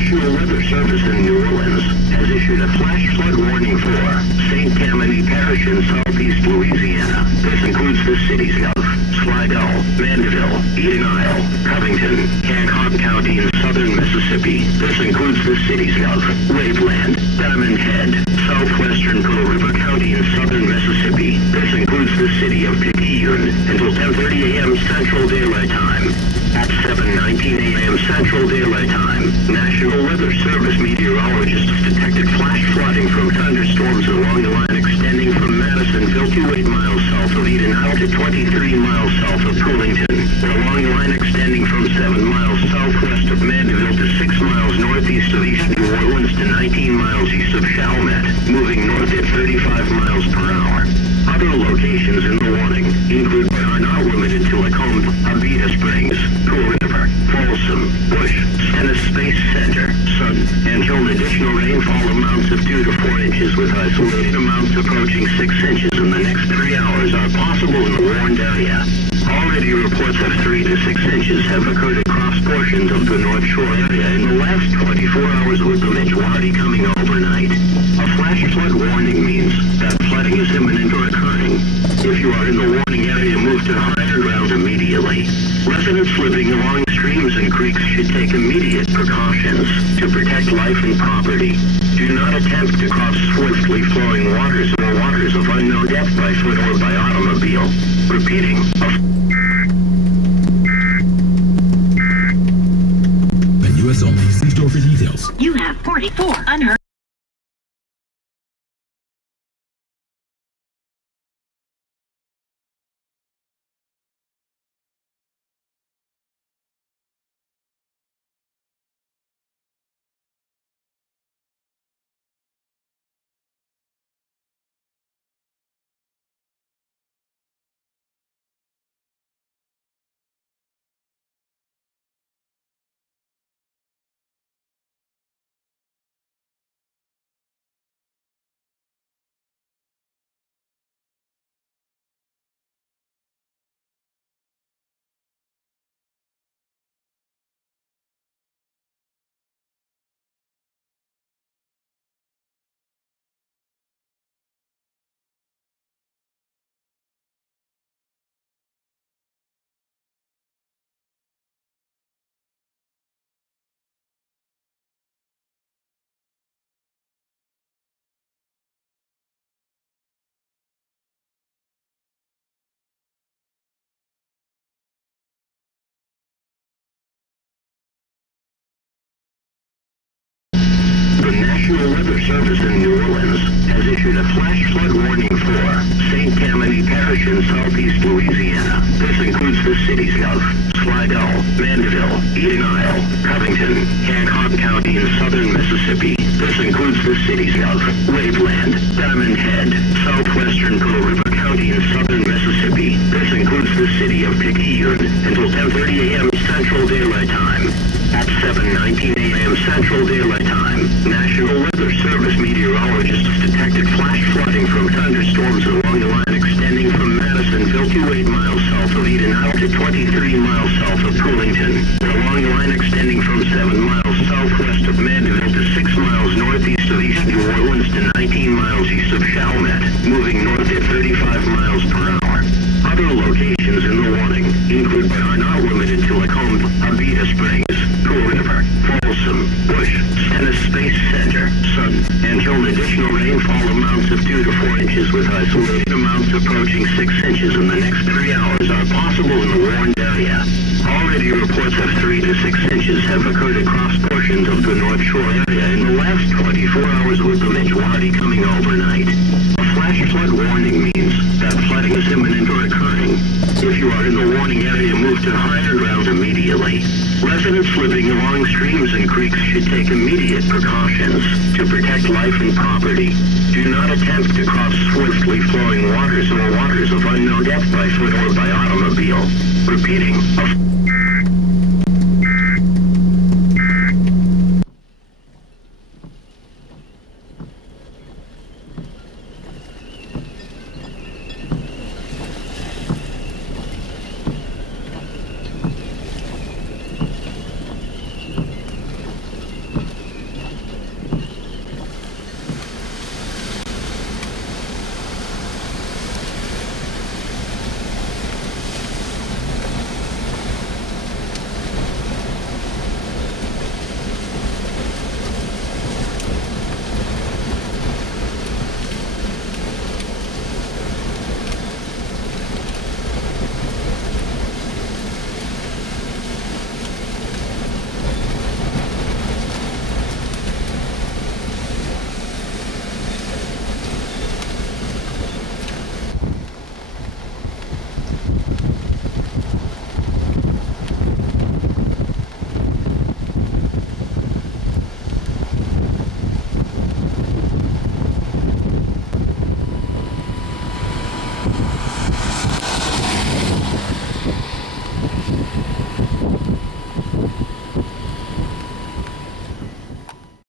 National Weather Service in New Orleans has issued a flash flood warning for St. Tammany Parish in southeast Louisiana. This includes the cities of Slidell, Mandeville, Eden Isle, Covington, Hancock County in southern Mississippi. This includes the cities of Waveland, Diamond Head, southwestern Pearl River County in southern Mississippi. This includes the city of Picayune until 10:30 a.m. Central Daylight Time. At 7:19 a.m. Central Daylight Time, National Weather Service meteorologists detected flash flooding from thunderstorms along the line extending from Madisonville to 8 miles south of Eden Isle to 23 miles south of Pulington, and along the line extending from 7 miles southwest of Mandeville to 6 miles northeast of East New Orleans to 19 miles east of Chalmette, moving north at 35 miles per hour. Other locations in the warning include but are not limited to Lacombe, Abita Springs, Pool River, Folsom, Bush, Stennis Space Center, Sun, and Hill. Additional rainfall amounts of 2 to 4 inches with isolated amounts approaching 6 inches in the next 3 hours are possible in the warned area. Already reports of 3 to 6 inches have occurred across portions of the North Shore area in the last 24 hours with the majority coming overnight. A flash flood warning means that flooding is imminent or occurring. If you are in the warning area, move to higher ground immediately. Residents living along streams and creeks should take immediate precautions to protect life and property. Do not attempt to cross swiftly flowing waters or waters of unknown depth by foot or by automobile. Repeating, U.S. only. See store for details. You have 44 unheard. National Weather Service in New Orleans has issued a flash flood warning for St. Tammany Parish in southeast Louisiana. This includes the cities of Slidell, Mandeville, Eden Isle, Covington, Hancock County in southern Mississippi. This includes the cities of Waveland, Diamond Head, southwestern Pearl River County in southern Mississippi. This includes the city of Picayune until 10:30 a.m. Central Daylight Time. At 7:19 a.m. Central Daylight Time, National Weather Service meteorologists detected flash flooding from thunderstorms along the line extending from Madisonville to 8 miles south of Eden Isle to 23 miles south of Pulington, and along the line extending from 7 miles southwest of Mandeville to 6 miles northeast of East New Orleans to 19 miles east of Chalmette, moving north at 35 miles per hour. Other locations in the warning include but are not limited to Lacombe, Abita Springs, Pool River, Folsom, Bush, Stennis Space Center, Sun, and Hill. Additional rainfall amounts of 2 to 4 inches with isolated amounts approaching 6 inches in the next 3 hours are possible in the warned area. Already reports of 3 to 6 inches have occurred across portions of the North Shore area in the last 24 hours with the majority coming overnight. A flash flood warning means that flooding is imminent or occurring. If you are in the warning area, move to higher ground immediately. Residents living along streams and creeks should take immediate precautions to protect life and property. Do not attempt to cross swiftly flowing waters or waters of unknown depth by foot or by automobile. Repeating,